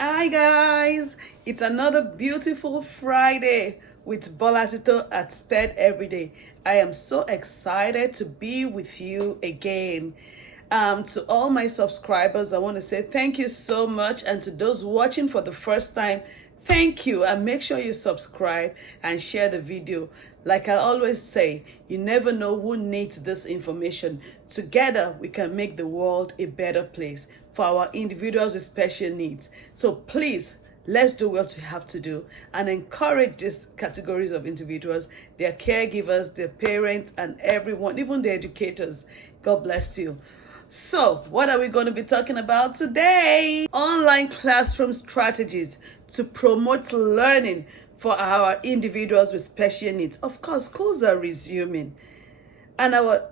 Hi guys, it's another beautiful Friday with Bolatito at Spedeveryday. I am so excited to be with you again. To all my subscribers, I want to say thank you so much, and to those watching for the first time, thank you, and make sure you subscribe and share the video. Like I always say, you never know who needs this information. Together, we can make the world a better place for our individuals with special needs. So please, let's do what we have to do and encourage these categories of individuals, their caregivers, their parents, and everyone, even the educators. God bless you. So, what are we going to be talking about today? Online classroom strategies to promote learning for our individuals with special needs. Of course, schools are resuming, and our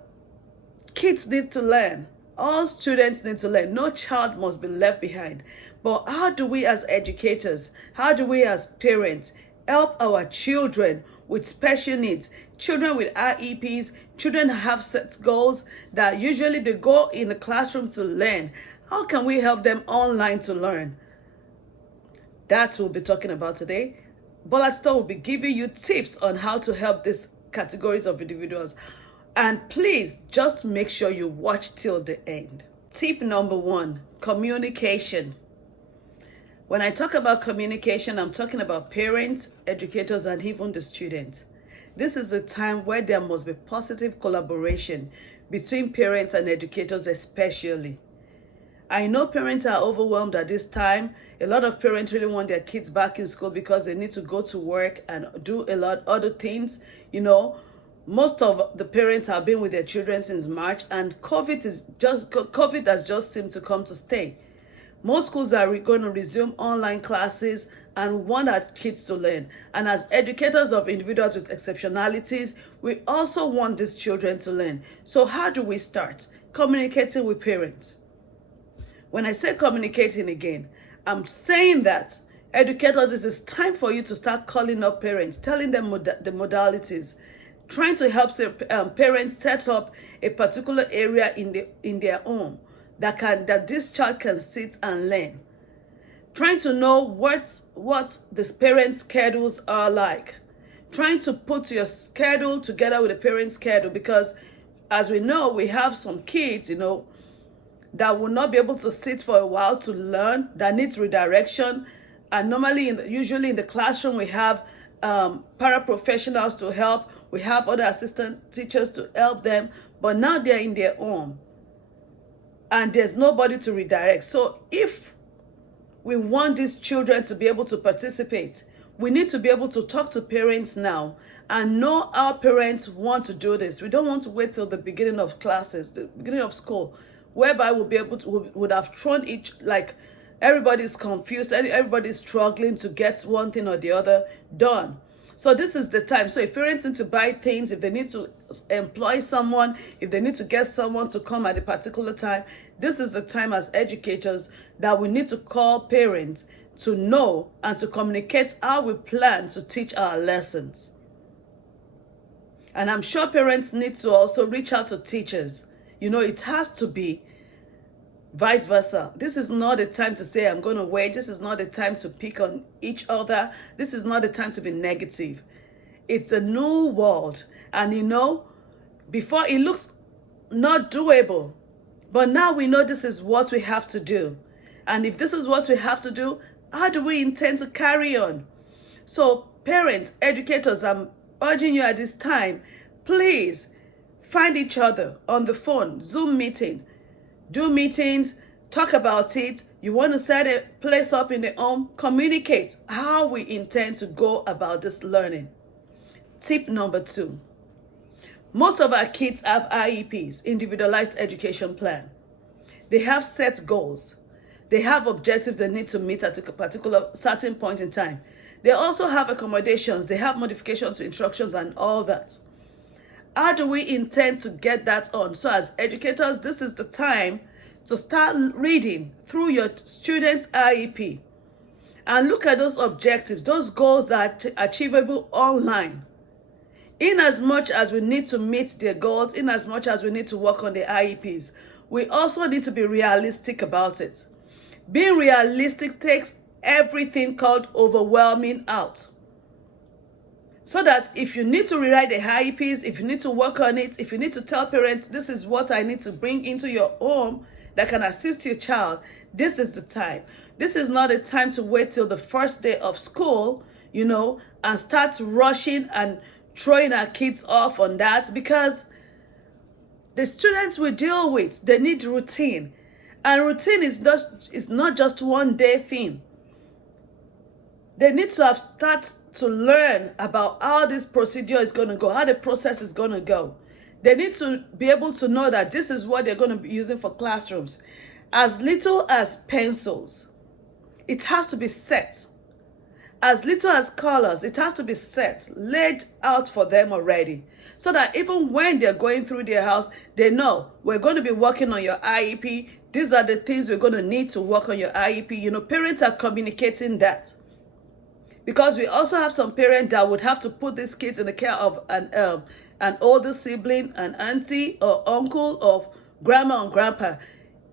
kids need to learn. All students need to learn. No child must be left behind. But how do we as educators, how do we as parents help our children with special needs, children with IEPs, children have set goals that usually they go in the classroom to learn? How can we help them online to learn? That we'll be talking about today. Bolatito will be giving you tips on how to help these categories of individuals. And please just make sure you watch till the end. Tip number 1, communication. When I talk about communication, I'm talking about parents, educators, and even the students. This is a time where there must be positive collaboration between parents and educators especially. I know parents are overwhelmed at this time. A lot of parents really want their kids back in school because they need to go to work and do a lot of other things. You know, most of the parents have been with their children since March, and COVID has just seemed to come to stay. Most schools are going to resume online classes and want our kids to learn. And as educators of individuals with exceptionalities, we also want these children to learn. So how do we start? Communicating with parents. When I say communicating again, I'm saying that educators, this is time for you to start calling up parents, telling them the modalities, trying to help parents set up a particular area in their home that this child can sit and learn. Trying to know what the parents' schedules are like. Trying to put your schedule together with the parents' schedule, because as we know, we have some kids, that will not be able to sit for a while to learn, that needs redirection. And normally, usually in the classroom, we have paraprofessionals to help. We have other assistant teachers to help them. But now they're in their home, and there's nobody to redirect. So if we want these children to be able to participate, we need to be able to talk to parents now and know how parents want to do this. We don't want to wait till the beginning of classes, the beginning of school, whereby we'll be able to, would have thrown everybody's confused, everybody's struggling to get one thing or the other done. So this is the time. So if parents need to buy things, if they need to employ someone, if they need to get someone to come at a particular time, this is the time as educators that we need to call parents to know and to communicate how we plan to teach our lessons. And I'm sure parents need to also reach out to teachers. It has to be vice versa. This is not a time to say, I'm going to wait. This is not a time to pick on each other. This is not a time to be negative. It's a new world. And before it looks not doable, but now we know this is what we have to do. And if this is what we have to do, how do we intend to carry on? So parents, educators, I'm urging you at this time, please find each other on the phone, Zoom meeting, do meetings, talk about it. You want to set a place up in the home, communicate how we intend to go about this learning. Tip number 2. Most of our kids have IEPs, Individualized Education Plan. They have set goals. They have objectives they need to meet at a particular certain point in time. They also have accommodations. They have modifications to instructions and all that. How do we intend to get that on? So as educators, this is the time to start reading through your students' IEP and look at those objectives, those goals that are achievable online. In as much as we need to meet their goals, in as much as we need to work on the IEPs, we also need to be realistic about it. Being realistic takes everything called overwhelming out. So that if you need to rewrite the IEPs, if you need to work on it, if you need to tell parents, this is what I need to bring into your home that can assist your child, this is the time. This is not a time to wait till the first day of school, and start rushing and throwing our kids off on that, because the students we deal with, they need routine. And routine is not just one day thing. They need to have started to learn about how this procedure is going to go, how the process is going to go. They need to be able to know that this is what they're going to be using for classrooms. As little as pencils, it has to be set. As little as colors, it has to be set, laid out for them already. So that even when they're going through their house, they know we're going to be working on your IEP. These are the things we're going to need to work on your IEP. Parents are communicating that. Because we also have some parents that would have to put these kids in the care of an older sibling, an auntie or uncle, or grandma and grandpa.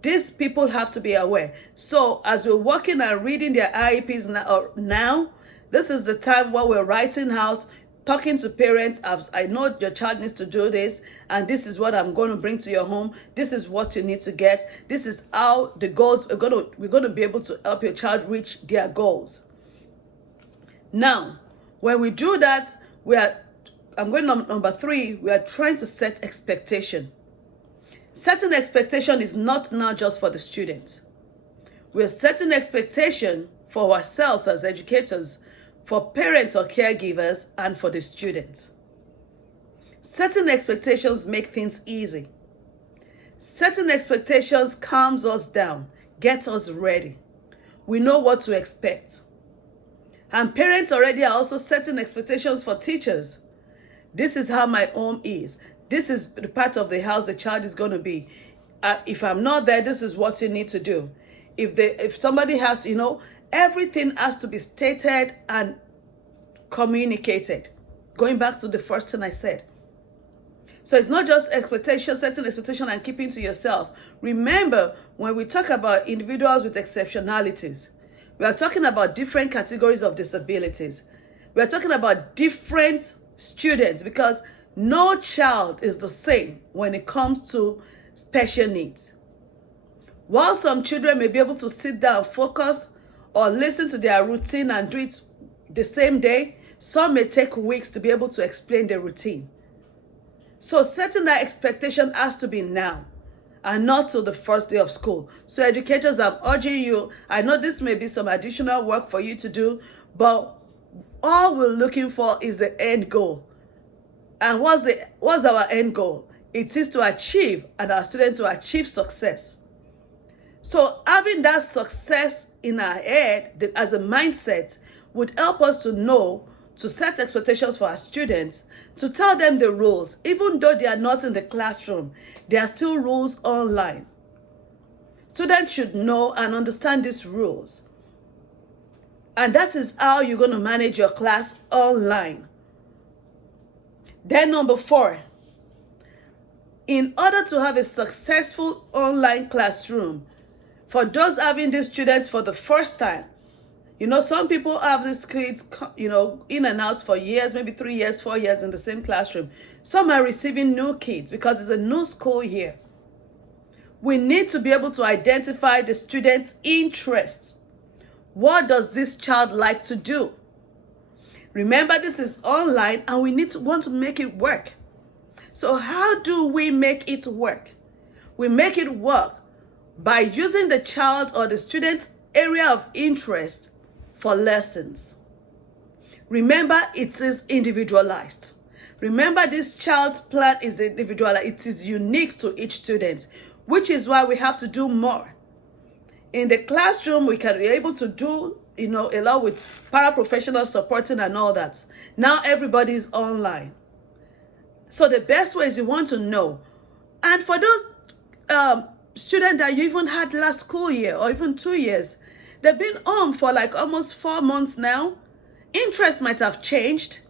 These people have to be aware. So as we're working and reading their IEPs now, this is the time when we're writing out, talking to parents. I know your child needs to do this, and this is what I'm going to bring to your home. This is what you need to get. This is how the goals we're going to be able to help your child reach their goals. Now, when we do that, I'm going to number 3, we are trying to set expectation. Setting expectation is not now just for the student. We're setting expectation for ourselves as educators, for parents or caregivers, and for the students. Setting expectations make things easy. Setting expectations calms us down, gets us ready. We know what to expect. And parents already are also setting expectations for teachers. This is how my home is. This is the part of the house the child is going to be. If I'm not there, this is what you need to do. If somebody has, everything has to be stated and communicated. Going back to the first thing I said. So it's not just expectation, setting expectation and keeping to yourself. Remember, when we talk about individuals with exceptionalities, we are talking about different categories of disabilities. We are talking about different students, because no child is the same when it comes to special needs. While some children may be able to sit down, focus, or listen to their routine and do it the same day, some may take weeks to be able to explain their routine. So setting that expectation has to be now and not till the first day of school. So educators, I'm urging you, I know this may be some additional work for you to do, but all we're looking for is the end goal. And what's our end goal? It is to achieve, and our students to achieve success. So having that success in our head as a mindset would help us to know, to set expectations for our students, to tell them the rules. Even though they are not in the classroom, there are still rules online. Students should know and understand these rules. And that is how you're going to manage your class online. Then number 4, in order to have a successful online classroom, for those having these students for the first time, some people have these kids, in and out for years, maybe 3 years, 4 years in the same classroom. Some are receiving new kids because it's a new school year. We need to be able to identify the student's interests. What does this child like to do? Remember, this is online and we want to make it work. So how do we make it work? We make it work by using the child or the student's area of interest for lessons. Remember, it is individualized. Remember, this child's plan is individualized. It is unique to each student, which is why we have to do more. In the classroom, we can be able to do, a lot with paraprofessional supporting and all that. Now everybody is online. So the best way is you want to know. And for those students that you even had last school year or even 2 years, they've been home for like almost 4 months now. Interest might have changed.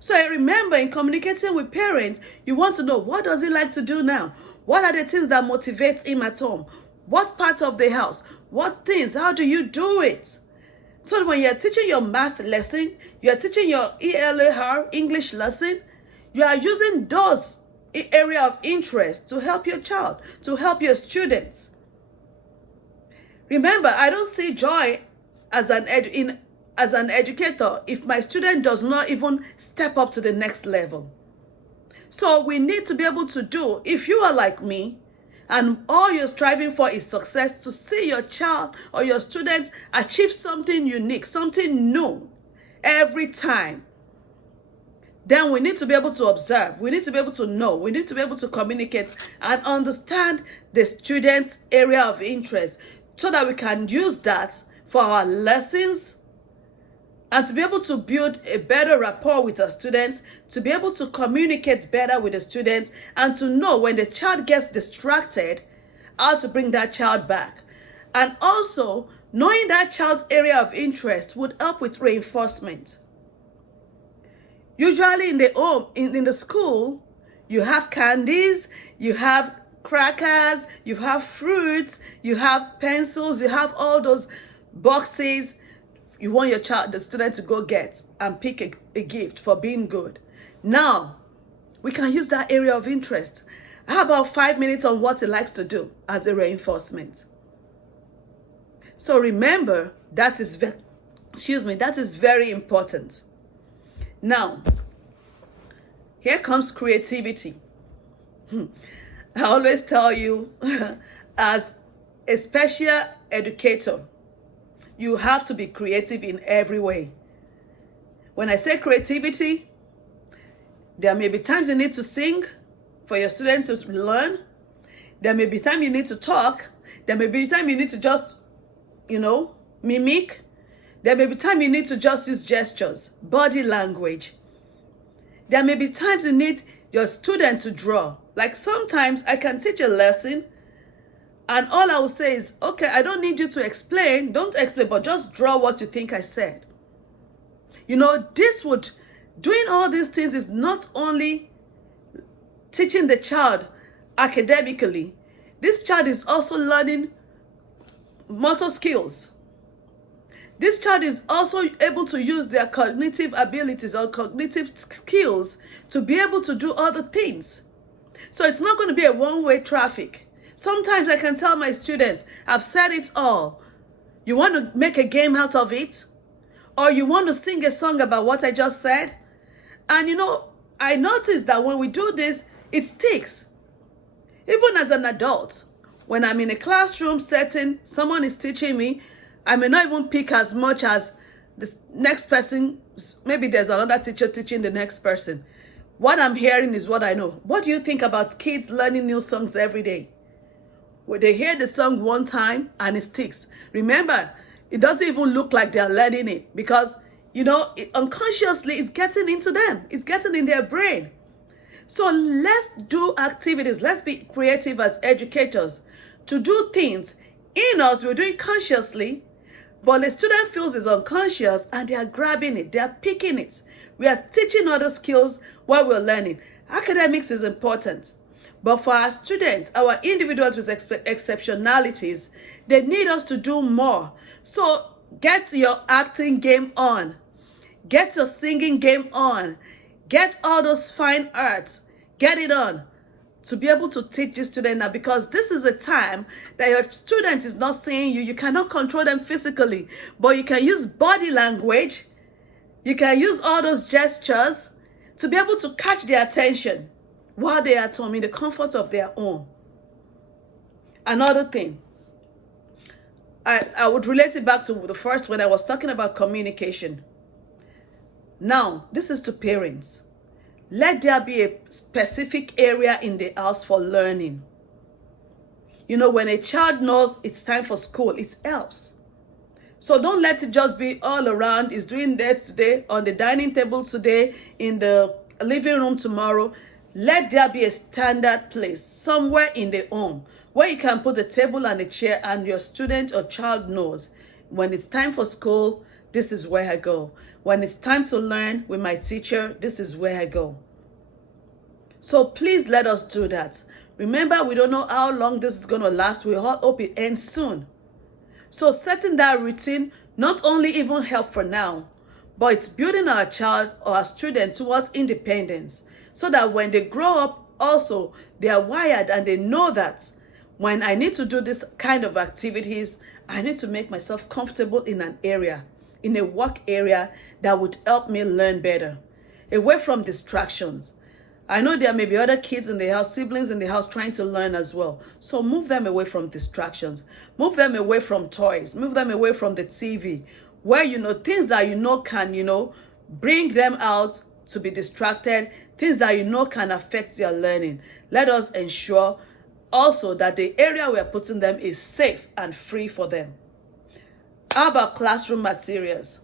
So I remember, in communicating with parents, you want to know, what does he like to do now? What are the things that motivate him at home? What part of the house? What things? How do you do it? So that when you're teaching your math lesson, you're teaching your ELAR, English lesson, you are using those area of interest to help your child, to help your students. Remember, I don't see joy as an educator if my student does not even step up to the next level. So we need to be able to do, if you are like me, and all you're striving for is success, to see your child or your student achieve something unique, something new every time, then we need to be able to observe. We need to be able to know. We need to be able to communicate and understand the student's area of interest so that we can use that for our lessons and to be able to build a better rapport with our students, to be able to communicate better with the students, and to know when the child gets distracted, how to bring that child back. And also, knowing that child's area of interest would help with reinforcement. Usually in the home, in the school, you have candies, you have crackers, you have fruits, you have pencils, you have all those boxes you want your child, the student, to go get and pick a gift for being good. Now, we can use that area of interest. How about 5 minutes on what he likes to do as a reinforcement? So remember, that is very important. Now, here comes creativity. I always tell you, as a special educator, you have to be creative in every way. When I say creativity, there may be times you need to sing for your students to learn. There may be time you need to talk. There may be time you need to just, mimic. There may be time you need to just use gestures, body language. There may be times you need your student to draw. Like sometimes I can teach a lesson and all I will say is, okay, I don't need you to explain. Don't explain, but just draw what you think I said. Doing all these things is not only teaching the child academically. This child is also learning motor skills. This child is also able to use their cognitive abilities or cognitive skills to be able to do other things. So it's not going to be a one-way traffic. Sometimes I can tell my students, I've said it all. You want to make a game out of it? Or you want to sing a song about what I just said? And I noticed that when we do this, it sticks. Even as an adult, when I'm in a classroom setting, someone is teaching me, I may not even pick as much as the next person. Maybe there's another teacher teaching the next person. What I'm hearing is what I know. What do you think about kids learning new songs every day? When they hear the song one time and it sticks. Remember, it doesn't even look like they're learning it because, unconsciously it's getting into them. It's getting in their brain. So let's do activities. Let's be creative as educators to do things. In us, we're doing consciously, but the student feels it's unconscious and they are grabbing it. They are picking it. We are teaching other skills while we're learning. Academics is important. But for our students, our individuals with exceptionalities, they need us to do more. So get your acting game on. Get your singing game on. Get all those fine arts. Get it on to be able to teach this student now, because this is a time that your student is not seeing you. You cannot control them physically, but you can use body language. You can use all those gestures to be able to catch their attention while they are at home in the comfort of their own. Another thing, I would relate it back to the first when I was talking about communication. Now, this is to parents. Let there be a specific area in the house for learning. When a child knows it's time for school, it helps. So don't let it just be all around. It's doing that today, on the dining table today, in the living room tomorrow. Let there be a standard place somewhere in the home where you can put a table and a chair and your student or child knows when it's time for school, this is where I go. When it's time to learn with my teacher, this is where I go. So please let us do that. Remember, we don't know how long this is going to last. We all hope it ends soon. So setting that routine not only even help for now, but it's building our child or our student towards independence, so that when they grow up also, they are wired and they know that when I need to do this kind of activities, I need to make myself comfortable in an area, in a work area that would help me learn better, away from distractions. I know there may be other kids in the house, siblings in the house trying to learn as well. So move them away from distractions. Move them away from toys. Move them away from the TV, where, things that can, bring them out to be distracted, things that can affect their learning. Let us ensure also that the area we are putting them is safe and free for them. How about classroom materials?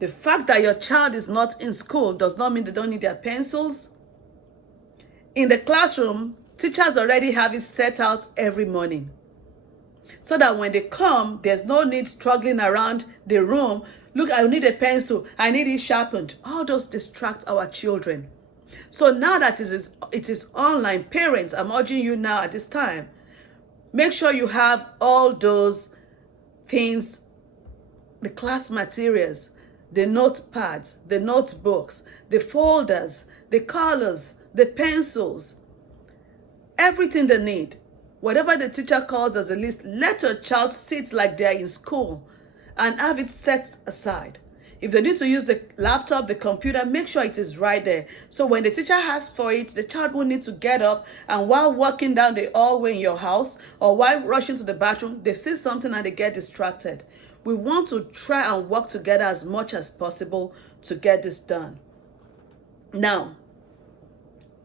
The fact that your child is not in school does not mean they don't need their pencils. In the classroom, teachers already have it set out every morning, so that when they come, there's no need struggling around the room. Look, I need a pencil, I need it sharpened. All those distract our children. So now that it is online, parents, I'm urging you now at this time, make sure you have all those things, the class materials, the notepads, the notebooks, the folders, the colors, the pencils, everything they need. Whatever the teacher calls as a list, let your child sit like they're in school and have it set aside. If they need to use the laptop, the computer, make sure it is right there. So when the teacher asks for it, the child will need to get up, and while walking down the hallway in your house or while rushing to the bathroom, they see something and they get distracted. We want to try and work together as much as possible to get this done. Now,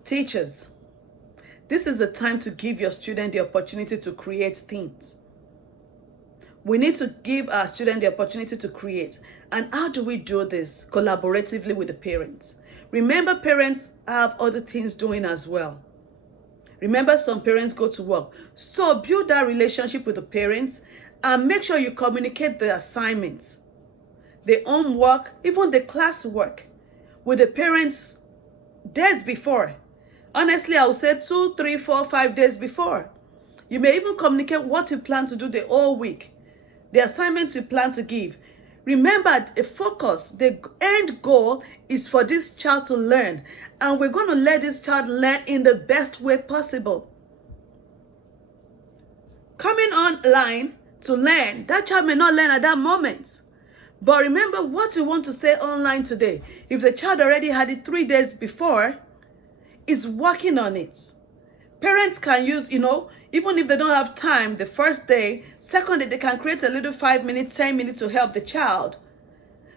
teachers, this is the time to give your student the opportunity to create things. We need to give our student the opportunity to create. And how do we do this? Collaboratively with the parents. Remember, parents have other things doing as well. Remember, some parents go to work. So build that relationship with the parents and make sure you communicate the assignments, the homework, even the classwork with the parents days before. Honestly, I would say 2, 3, 4, 5 days before. You may even communicate what you plan to do the whole week, the assignments you plan to give. Remember, the focus, the end goal is for this child to learn. And we're going to let this child learn in the best way possible. Coming online to learn, that child may not learn at that moment. But remember what you want to say online today. If the child already had it 3 days before, is working on it. Parents can use, even if they don't have time the first day, second day, they can create a little 5 minutes, 10 minutes to help the child,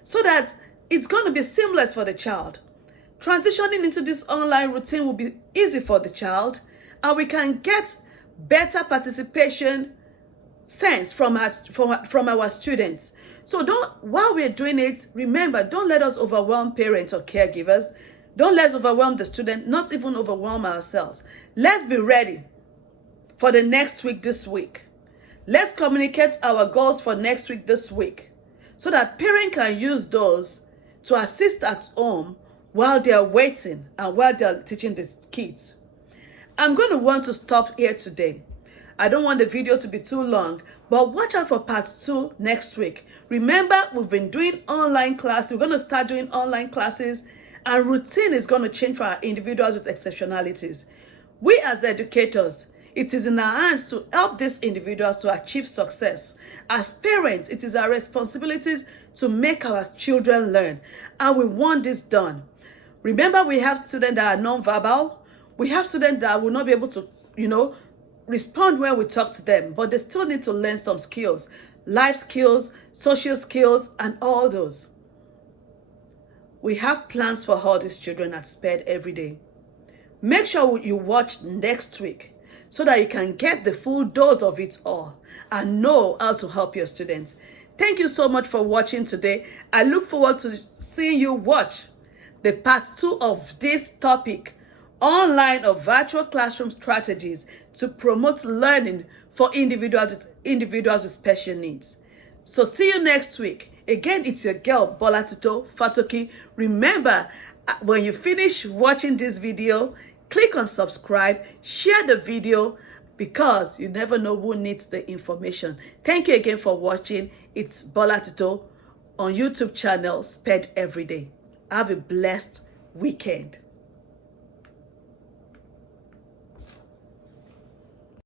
so that it's going to be seamless for the child. Transitioning into this online routine will be easy for the child, and we can get better participation sense from our students. So while we're doing it, remember, don't let us overwhelm parents or caregivers. Don't let's overwhelm the student, not even overwhelm ourselves. Let's be ready for the next week this week. Let's communicate our goals for next week this week, so that parents can use those to assist at home while they're waiting and while they're teaching the kids. I'm going to want to stop here today. I don't want the video to be too long, but watch out for part 2 next week. Remember, we've been doing online classes. We're going to start doing online classes. And routine is going to change for our individuals with exceptionalities. We as educators, it is in our hands to help these individuals to achieve success. As parents, it is our responsibilities to make our children learn. And we want this done. Remember, we have students that are non-verbal. We have students that will not be able to, respond when we talk to them. But they still need to learn some skills. Life skills, social skills, and all those. We have plans for all these children at Spedeveryday. Make sure you watch next week so that you can get the full dose of it all and know how to help your students. Thank you so much for watching today. I look forward to seeing you watch the part 2 of this topic, online or virtual classroom strategies to promote learning for individuals with special needs. So see you next week. Again, it's your girl, Bolatito Fatoki. Remember, when you finish watching this video, click on subscribe, share the video, because you never know who needs the information. Thank you again for watching. It's Bola Tito on YouTube channel Sped Everyday. Have a blessed weekend.